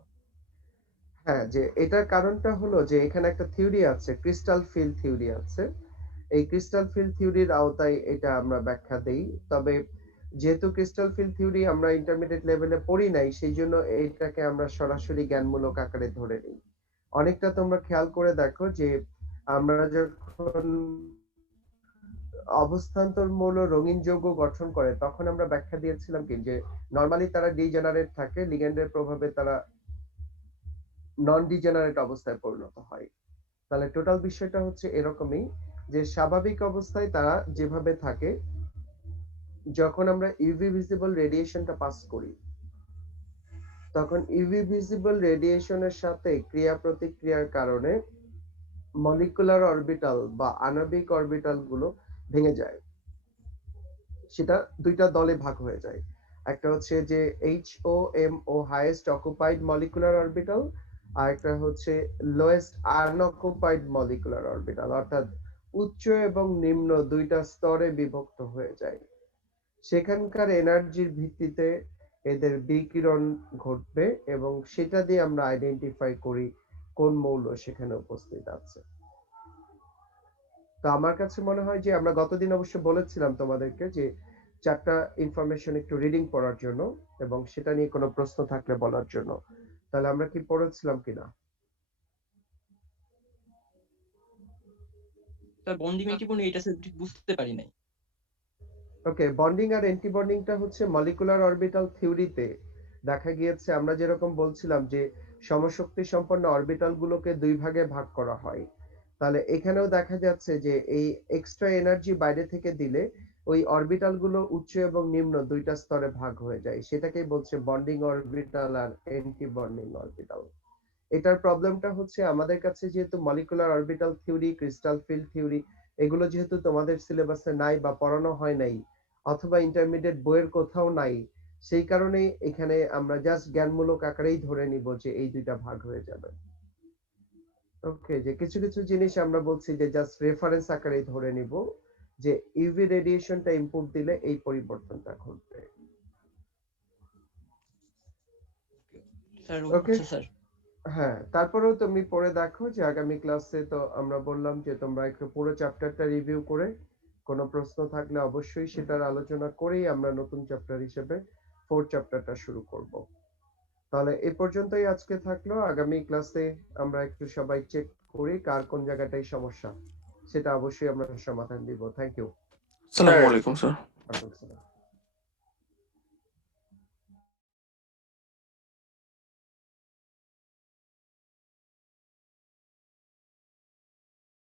হ্যাঁ, যে এটার কারণটা হলো যে এখানে একটা থিওরি আছে, ক্রিস্টাল ফিল্ড থিওরি আছে। এই ক্রিস্টাল ফিল্ড থিওরির আওতায় এটা আমরা ব্যাখ্যা দেই। তবে যেহেতু ক্রিস্টাল ফিল্ড থিওরি আমরা ইন্টারমিডিয়েট লেভেলে পড়ি নাই, সেই জন্য এটাকে আমরা সরাসরি জ্ঞানমূলক আকারে ধরে নিই। অনেকটা তোমরা খেয়াল করে দেখো যে আমরা যখন অবস্থান্তরমূল রঙিন যৌগ গঠন করে তখন আমরা ব্যাখ্যা দিয়েছিলাম কি যে নরমালি তারা ডিজেনারেট থাকে, লিগ্যান্ডের প্রভাবে তারা নন ডিজেনারেট অবস্থায় পরিণত হয়। তাহলে টোটাল বিষয়টা হচ্ছে এরকমই যে স্বাভাবিক অবস্থায় তারা যেভাবে থাকে, যখন আমরা ইউভি ভিজিবল রেডিয়েশনটা পাস করি তখন ইউভি ভিজিবল রেডিয়েশনের সাথে ক্রিয়া প্রতিক্রিয়ার কারণে মলিকুলার অরবিটাল বা আণবিক অরবিটাল গুলো ভেঙে যায়, সেটা দুইটা দলে ভাগ হয়ে যায়। একটা হচ্ছে যে HOMO highest occupied molecular orbital, আর একটা হচ্ছে লোয়েস্ট আনঅকুপাইড মলিকুলার অরবিটাল, অর্থাৎ উচ্চ এবং নিম্ন দুইটা স্তরে বিভক্ত হয়ে যায়। সেখানকার এনার্জির ভিত্তিতে এদের বিকিরণ ঘটবে এবং সেটা দিয়ে আমরা আইডেন্টিফাই করি কোন মৌল সেখানে উপস্থিত আছে। তো আমার কাছে মনে হয় যে আমরা গতদিন অবশ্য বলেছিলাম তোমাদেরকে যে চারটা ইনফরমেশন একটু রিডিং পড়ার জন্য এবং সেটা নিয়ে কোনো প্রশ্ন থাকলে বলার জন্য। তাহলে আমরা কি পড়েছিলাম কিনা? স্যার বন্ডিং অ্যান্টি বন্ডিং এটা স্যার ঠিক বুঝতে পারি নাই। ওকে, বন্ডিং আর অ্যান্টি বন্ডিংটা হচ্ছে মলিকুলার অরবিটাল থিওরিতে দেখা গিয়েছে, আমরা যেরকম বলছিলাম যে সমশক্তি সম্পন্ন অরবিটাল গুলোকে দুই ভাগে ভাগ করা হয়, তাহলে এখানেও দেখা যাচ্ছে যে এই এক্সট্রা এনার্জি বাইরে থেকে দিলে ওই অরবিটাল গুলো উচ্চ এবং নিম্ন দুইটা স্তরে ভাগ হয়ে যায়, সেটাকেই বলছে বন্ডিং অরবিটাল আর অ্যান্টি বন্ডিং অরবিটাল। এটার প্রবলেমটা হচ্ছে আমাদের কাছে যেহেতু molecular orbital theory, crystal field theory এগুলো যেহেতু তোমাদের সিলেবাসে নাই বা পড়ানো হয় নাই অথবা ইন্টারমিডিয়েট বইয়ের কোথাও নাই, সেই কারণেই এখানে আমরা জাস্ট জ্ঞানমূলক আকারেই ধরে নিব যে এই দুইটা ভাগ হয়ে যাবে। ওকে, যে কিছু কিছু জিনিস আমরা বলছি যে জাস্ট রেফারেন্স আকারেই ধরে নিব যে ইউভি রেডিয়েশনটা ইনপুট দিলে এই পরিবর্তনটা ঘটবে। স্যার ওকে স্যার হ্যাঁ, তারপরেও তুমি পড়ে দেখো যে আগামী ক্লাসে তো আমরা বললাম যে তোমরা একটু পুরো চ্যাপ্টারটা রিভিউ করে কোনো প্রশ্ন থাকলে অবশ্যই সেটার আলোচনা করেই আমরা নতুন চ্যাপ্টার হিসেবে 4th চ্যাপ্টারটা শুরু করব। তাহলে এই পর্যন্তই আজকে থাকলো। আগামী ক্লাসে আমরা একটু সবাই চেক করি কার কোন জায়গাটাই সমস্যা, সেটা অবশ্যই আমরা সমাধান দিব। Thank you. আসসালামু আলাইকুম স্যার। ওয়ালাইকুম আসসালাম।